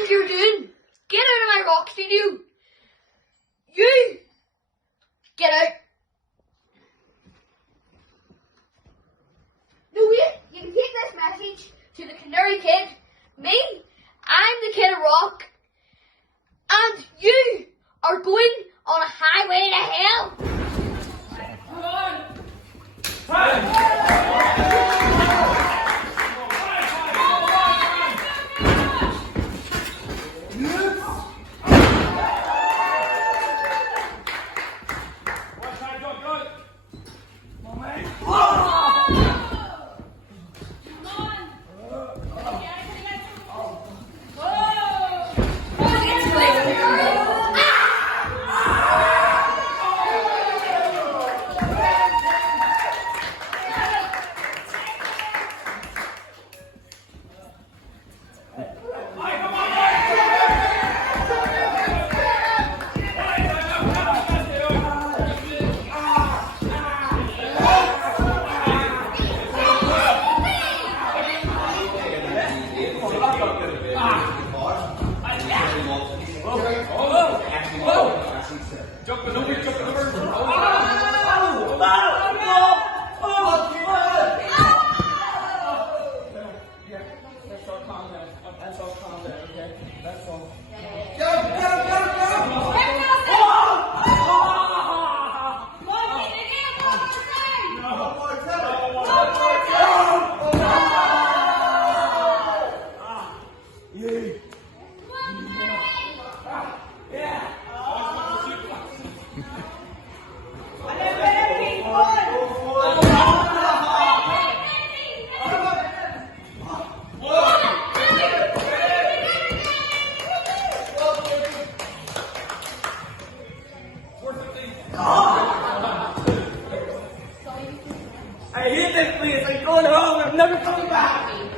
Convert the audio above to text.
think you're doing? Get out of my rock studio. You! Get out. No, wait. You can take this message to the Canary Kid. Me, I'm the Kid of Rock. And you are going on a highway to hell. Come on! I hate this place. I'm going home. I'm never coming back.